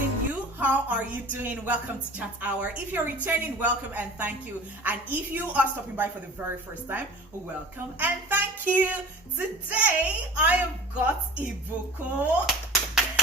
amazing you. How are you doing? Welcome to Chat Hour. If you're returning, welcome and thank you. And if you are stopping by for the very first time, welcome and thank you. Today, I have got Ibukun.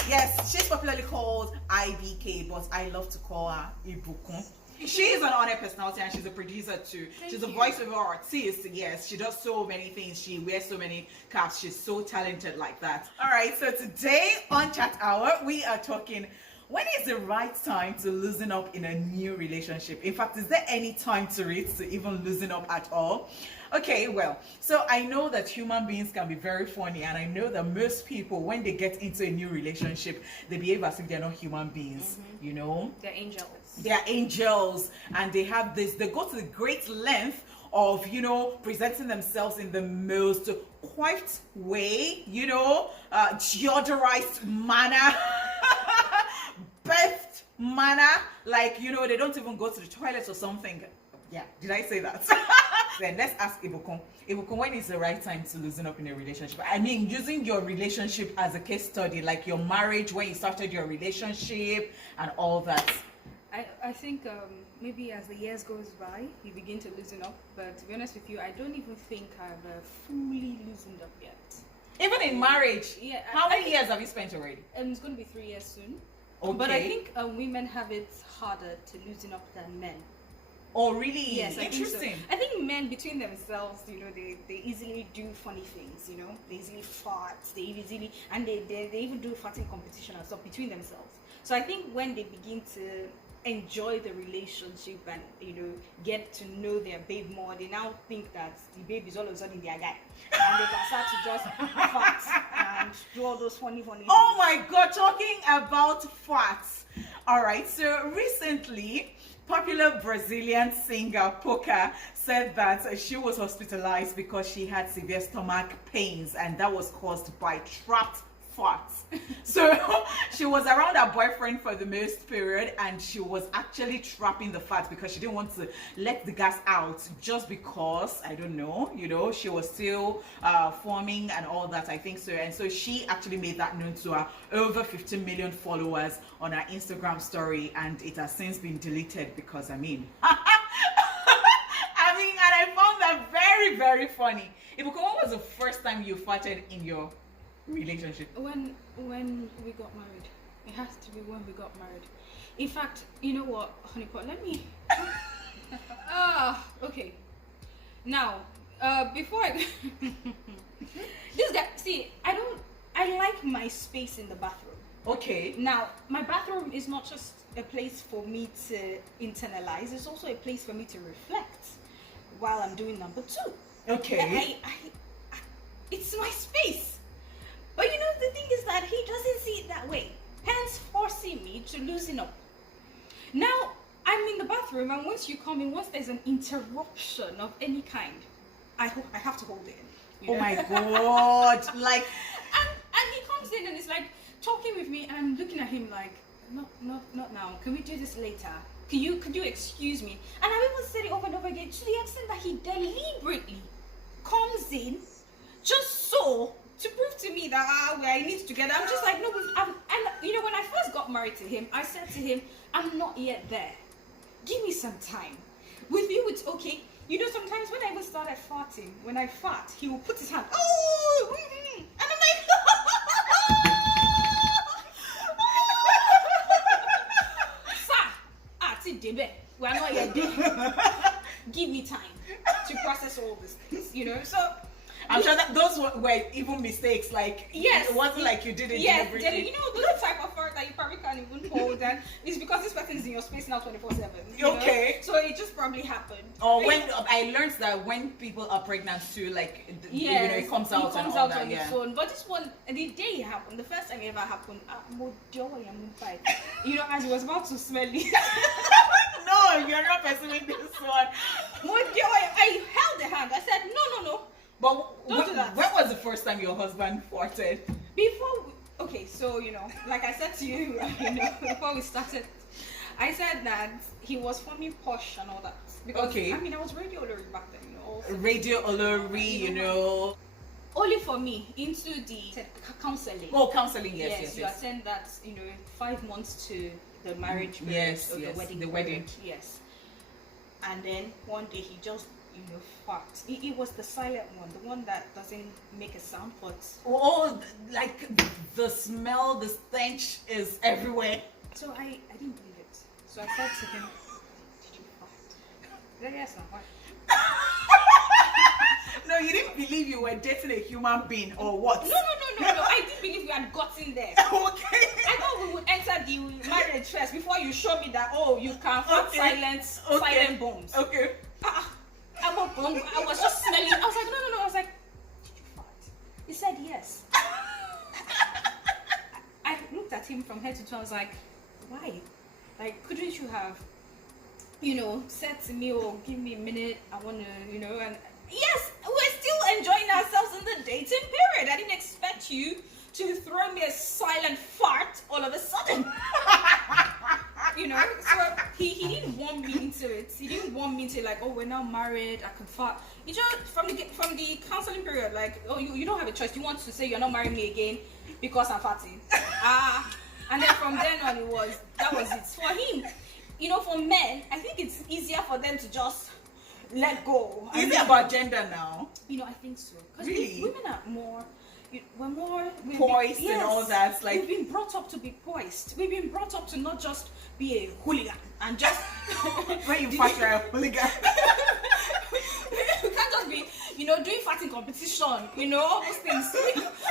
Yes, she's popularly called IBK, but I love to call her Ibukun. She is an honor personality and she's a producer too. She's a voiceover artist. Yes, she does so many things. She wears so many caps. She's so talented like that. All right, so today on Chat Hour, we are talking, when is the right time to loosen up in a new relationship? In fact, is there any time to it to even loosen up at all? Okay, well, so I know that human beings can be very funny, and I know that most people, when they get into a new relationship, they behave as if they're not human beings, you know? They're angels. They're angels, and they have this, they go to the great length of, you know, presenting themselves in the most quiet way, you know, deodorized manner, birthed manner, like, you know, they don't even go to the toilet or something. Yeah, did I say that? Then let's ask Ibukun. Ibukun, when is the right time to loosen up in a relationship? I mean, using your relationship as a case study, like your marriage, when you started your relationship and all that. I think maybe as the years goes by, you begin to loosen up. But to be honest with you, I don't even think I've fully loosened up yet. Even in marriage? Yeah. How many years have you spent already? It's going to be 3 years soon. Okay. But I think women have it harder to loosen up than men. Oh, really? Yes, interesting. I think men between themselves, you know, they easily do funny things, you know. They easily fart, they even do farting competition and stuff between themselves. So I think when they begin to enjoy the relationship and, you know, get to know their babe more, they now think that the babe is all of a sudden their guy. And they can start to just fart and do all those funny things. Oh my God, talking about farts. All right, so recently, popular Brazilian singer Poca said that she was hospitalized because she had severe stomach pains, and that was caused by trapped farts. So she was around her boyfriend for the most period, and she was actually trapping the fart because she didn't want to let the gas out, just because, I don't know, you know, she was still forming and all that, I think so. And so she actually made that known to her over 15 million followers on her Instagram story, and it has since been deleted because, I mean, and I found that very, very funny. Ibukun, when was the first time you farted in your relationship? When we got married. It has to be when we got married. In fact, you know what, Honeypot, let me okay. Now, before I this guy, see, I like my space in the bathroom. Okay. Now, my bathroom is not just a place for me to internalize, it's also a place for me to reflect while I'm doing number 2. Okay. It's my space. But you know, the thing is that he doesn't see it that way, hence forcing me to loosen up. Now, I'm in the bathroom, and once you come in, once there's an interruption of any kind, I have to hold it in. Oh my God. Like, and he comes in and is like talking with me, and I'm looking at him like, not now. Can we do this later? Could you excuse me? And I've even said it over and over again, to the extent that he deliberately comes in just so to prove to me that we're in it together. I'm just like, no, and you know, when I first got married to him, I said to him, I'm not yet there. Give me some time. With you, it's okay. You know, sometimes when I even started farting, when I fart, he will put his hand, and I'm like, sir, we're not yet there. Give me time to process all these things, you know. So I'm sure that those were even mistakes. Like, yes, it wasn't like you did it. Yes, you know, those type of fart that you probably can't even hold, and it's because this person is in your space now 24/7. Okay. Know? So it just probably happened. Or when I learned that when people are pregnant too, like, you know, it comes out and all that. On its own. But this one, the day it happened, the first time it ever happened, you know, as he was about to smell it. No, you're not pursuing this one. I held the hand. I said, no. But Don't do that. when was the first time your husband farted? Okay, so, you know, like I said to you, you know, before we started, I said that he was forming posh and all that. Because, okay. I mean, I was radio Olori back then, you know. Radio Olori, you know. only for me into the counseling. Oh, counseling, yes. You attend that, 5 months to the marriage period, Yes, or yes, the wedding. the wedding. Yes. And then one day he just, farted. It was the silent one, the one that doesn't make a sound, but Oh, like the smell, the stench is everywhere. so I didn't believe it. So I said to him, "Did you fart?" He said, "Yes, I farted." No, you didn't believe you were dating a human being or what? No. I didn't believe we had gotten there. Okay. I thought we would enter the marriage first before you show me that, you can fart silent bombs. Okay. I was just smelling. I was like, no. I was like, "Did you fart?" He said yes. I looked at him from head to toe. I was like, why? Like, couldn't you have, said to me, or give me a minute? I want to, and yes, we're still enjoying ourselves in the dating period. I didn't expect you to throw me a silent fart all of a sudden. So he didn't want me into it. He didn't want me to, like, we're now married, I can fart. He just, from the counseling period, like, you don't have a choice. You want to say you're not marrying me again because I'm farting. And then from then on, that was it. For him, for men, I think it's easier for them to just let go. Is it about gender now? I think so. Because Really? women are more... We're more Poised and all that. Like, we've been brought up to be poised. We've been brought up to not just be a hooligan and just when you fart, you're a hooligan. We can't just be, doing farting competition, all those things.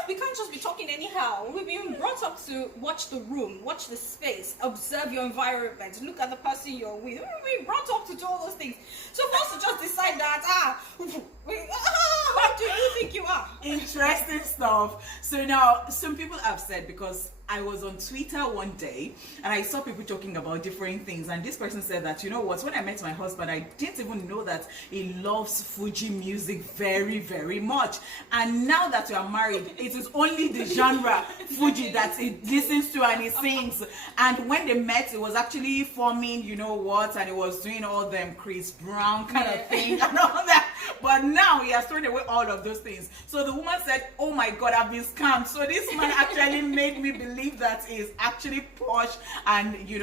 We can't just be talking anyhow. We've been brought up to watch the room, watch the space, observe your environment, look at the person you're with. We've been brought up to do all those things. So for us to just decide that, what do you think you are? Interesting stuff. So now, some people have said, because I was on Twitter one day and I saw people talking about different things, and this person said that, when I met my husband, I didn't even know that he loves Fuji music very, very much. And now that we are married, it is only the genre Fuji that he listens to and he sings. And when they met, it was actually forming, and he was doing all them Chris Brown kind of thing and all that. But now he has thrown away all of those things. So the woman said, "Oh my God, I've been scammed." So this man actually made me believe that he's actually posh and, and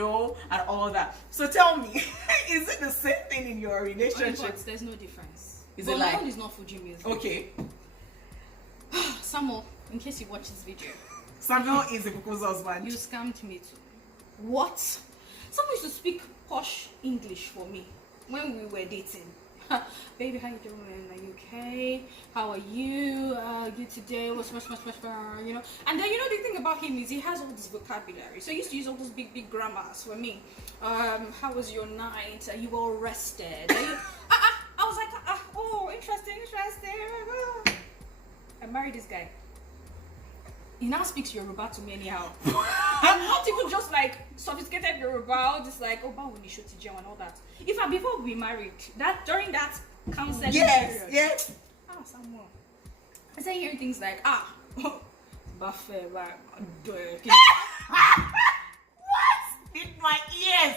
all that. So tell me, is it the same thing in your relationship? There's no difference. Is but it my like... own is not Fuji music. Okay. Samuel, in case you watch this video. Samuel is Ibukun's husband. You scammed me too. What? Someone used to speak posh English for me when we were dating. Baby, how you doing? Are you okay? How are you? You today? And then the thing about him is he has all this vocabulary. So he used to use all those big grammars for me. How was your night? Are you all rested? I was like, oh, interesting. I married this guy. He now speaks Yoruba to me anyhow. And not even just like sophisticated Yoruba, just like, and all that. Before we married, during that counseling period. Yes. Samuel. I started hearing things like, buffet, what? In my ears.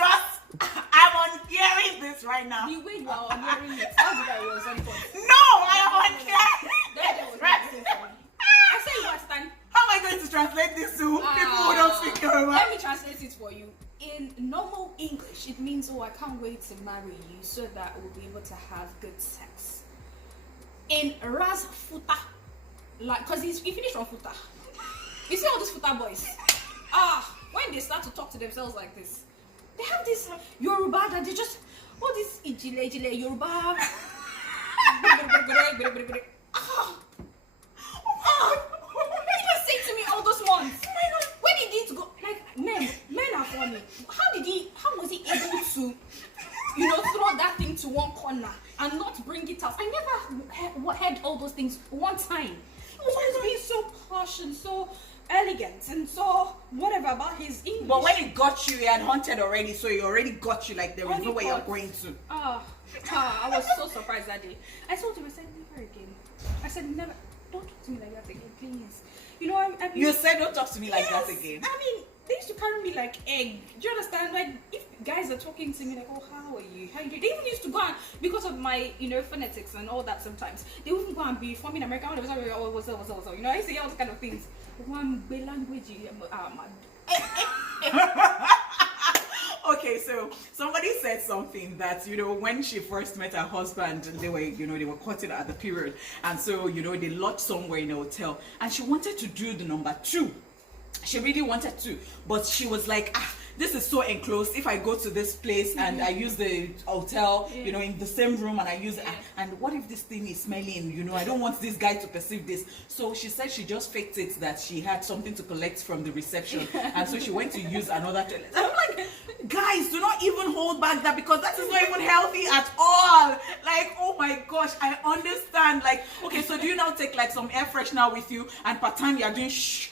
I'm on hearing this right now. The way you are on hearing it, that's what I was on for. No, I am on hearing this right now. I say what, Stan? How am I going to translate this to people who don't speak Yoruba? Let me translate it for you. In normal English, it means, I can't wait to marry you so that we'll be able to have good sex. In Ras Futa, because he finished from Futa. You see all these Futa boys? When they start to talk to themselves like this, they have this Yoruba that they just, this Ijile Yoruba. He just say to me all those months. Where did he go? Like, men are funny. How was he able to, throw that thing to one corner and not bring it out? I never heard all those things one time. He was always being so posh and so elegant and so whatever about his English. But when he got you, he had hunted already, so he already got you, like there was no way you're going to. I was so surprised that day. I told him, I said, never again. I said, never. Don't talk to me like that again, please. You said don't talk to me like that again. I mean, they used to carry me like egg. Do you understand? Like, if guys are talking to me like, oh, how are you? How you doing? They even used to go and, because of my, phonetics and all that sometimes, they wouldn't go and be forming American, oh, what's up, I say all those kind of things. One big language, Okay, so somebody said something that, when she first met her husband, they were caught at the period. And so, they lodged somewhere in a hotel. And she wanted to do the number 2. She really wanted to. But she was like, this is so enclosed. If I go to this place and I use the hotel, in the same room, and I use and what if this thing is smelling? I don't want this guy to perceive this. So she said she just faked it that she had something to collect from the reception, and so she went to use another toilet. I'm like, guys, do not even hold back that, because that is not even healthy at all. Like, oh my gosh, I understand. Like, okay, so do you now take like some air freshener with you, and part time you are doing shh,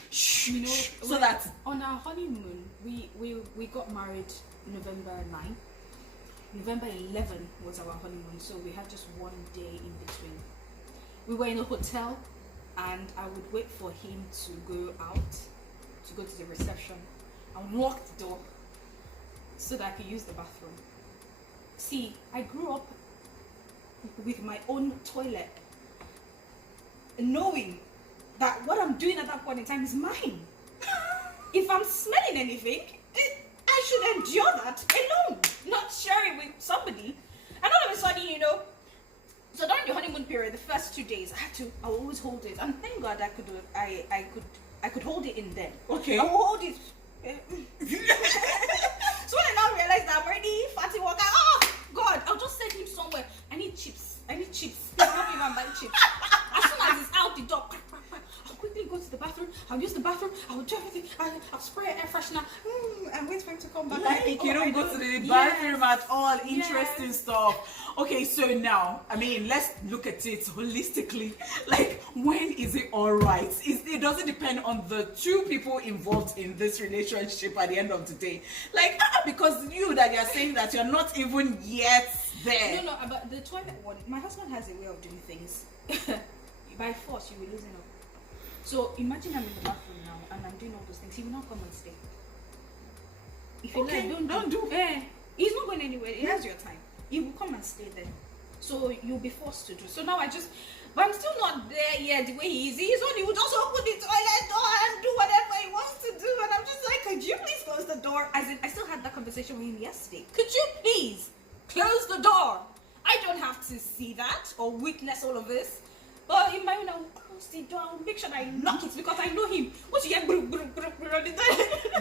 so that on our honeymoon we got married November 9. November 11 was our honeymoon, so we had just one day in between. We were in a hotel, and I would wait for him to go out, to go to the reception, and lock the door so that I could use the bathroom. See, I grew up with my own toilet, knowing that what I'm doing at that point in time is mine. If I'm smelling anything, I should endure that alone, not share it with somebody. And all of a sudden, so during the honeymoon period, the first 2 days, I would always hold it, and thank God I could hold it in then. Okay. I will hold it. So when I now realize that I'm already fatty walker, oh God, I'll just send him somewhere. I need chips. Please help me buy chips. As soon as it's out the door, I'll quickly go to the bathroom. I'll use the bathroom. I'll do everything. I'll spray air freshener and wait for him to come back. Like, you don't go to the bathroom at all. Interesting stuff. Okay, so now, let's look at it holistically. Like, when is it all right? It doesn't depend on the two people involved in this relationship at the end of the day. Like, because that you're saying that you're not even yet there. No, but the toilet one, my husband has a way of doing things. By force, you will loosen up. So imagine I'm in the bathroom now and I'm doing all those things. He will not come and stay. If you don't do. He's not going anywhere. He has your time. He will come and stay there. So you'll be forced to do. So now but I'm still not there yet the way he is. He will just open the toilet door and do whatever he wants to do. And I'm just like, could you please close the door? I still had that conversation with him yesterday. Could you please close the door? I don't have to see that or witness all of this. But in my own, I will close the door. I will make sure that I lock it because I know him. Once you get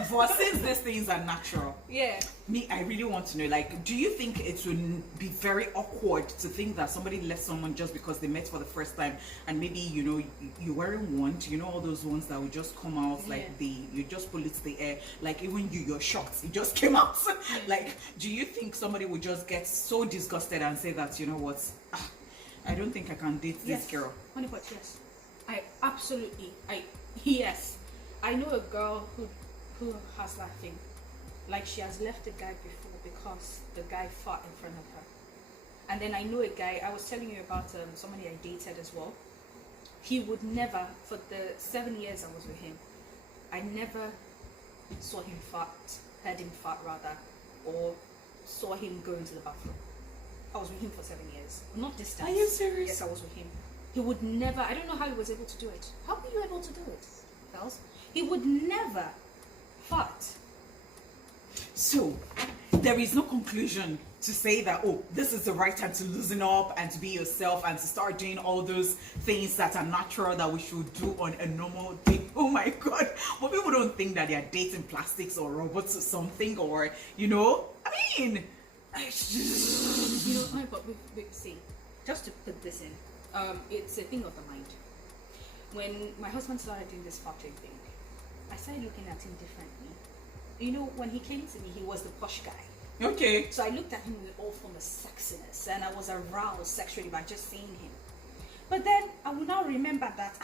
but since these things are natural, I really want to know, like, do you think it would be very awkward to think that somebody left someone just because they met for the first time, and maybe you weren't want, all those ones that would just come out like you just pollute the air, like even your shots, it just came out. Like, do you think somebody would just get so disgusted and say that, I don't think I can date this girl? Honeypot, yes. Yes. I know a girl who has that thing. Like, she has left a guy before because the guy fought in front of her. And then I know a guy, I was telling you about somebody I dated as well. He would never, for the 7 years I was with him, I never saw him fart, heard him fart rather, or saw him go into the bathroom. I was with him for 7 years. Not distance. Are you serious? Yes, I was with him. He would never, I don't know how he was able to do it. How were you able to do it, Bells? He would never fart. So, there is no conclusion to say that, this is the right time to loosen up and to be yourself and to start doing all those things that are natural that we should do on a normal day. Oh my God. But people don't think that they are dating plastics or robots or something, or, But see, just to put this in, it's a thing of the mind. When my husband started doing this farting thing, I started looking at him differently. When he came to me, he was the posh guy. Okay. So I looked at him with all form of sexiness, and I was aroused sexually by just seeing him. But then I will now remember that,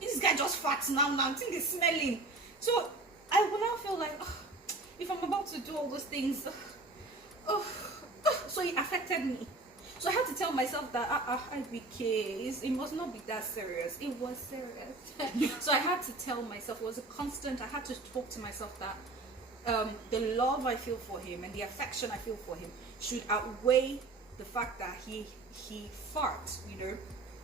this guy just farts now, I think he's smelling. So I will now feel like, if I'm about to do all those things, so it affected me. So I had to tell myself that it must not be that serious. It was serious. So I had to tell myself, it was a constant. I had to talk to myself that the love I feel for him and the affection I feel for him should outweigh the fact that he farted,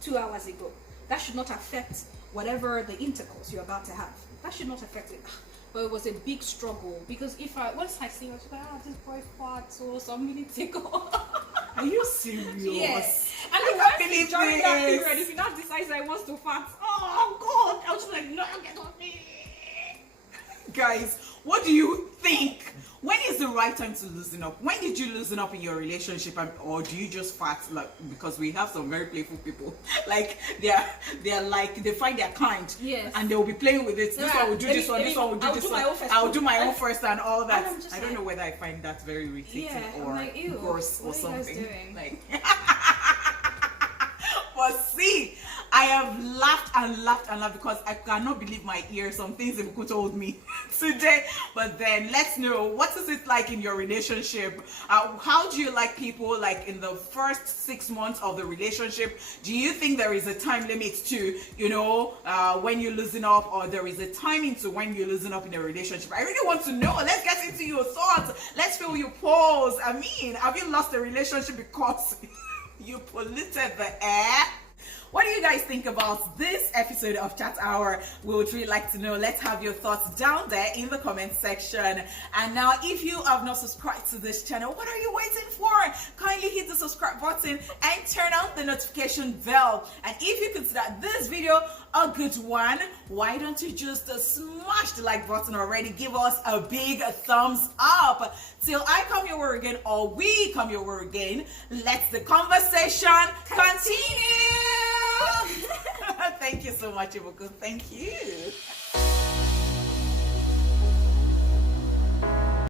2 hours ago. That should not affect whatever the intercourse you're about to have. That should not affect it. But it was a big struggle because once I see, I was like, this boy farts or some minutes ago. Are you serious? Yes. And I the can't worst believe is during that this. period, if he now decides I wants to fart, oh God, I was just like, no, get off me. Guys, what do you think? When is the right time to loosen up? When did you loosen up in your relationship, or do you just fart? Like, because we have some very playful people, like they're like they find their kind, yes, and they'll be playing with it. This one will do this one. This one will do this one. I'll do my own first and all that. I don't know whether I find that very irritating or like, gross or something. Like, but see, I have laughed and laughed and laughed because I cannot believe my ears. Some things Ibukun told me today. But then let's know, what is it like in your relationship? How do you like people, like in the first 6 months of the relationship? Do you think there is a time limit to, when you loosen up, or there is a timing to when you loosen up in a relationship? I really want to know. Let's get into your thoughts. Let's feel your pulse. I mean, have you lost a relationship because you polluted the air? What do you guys think about this episode of Chat Hour? We would really like to know. Let's have your thoughts down there in the comment section. And now, if you have not subscribed to this channel, what are you waiting for? Kindly hit the subscribe button and turn on the notification bell. And if you consider this video a good one, why don't you just smash the like button already? Give us a big thumbs up. Till I come your way again, or we come your way again, let the conversation continue. Thank you so much, Ibukun. Thank you.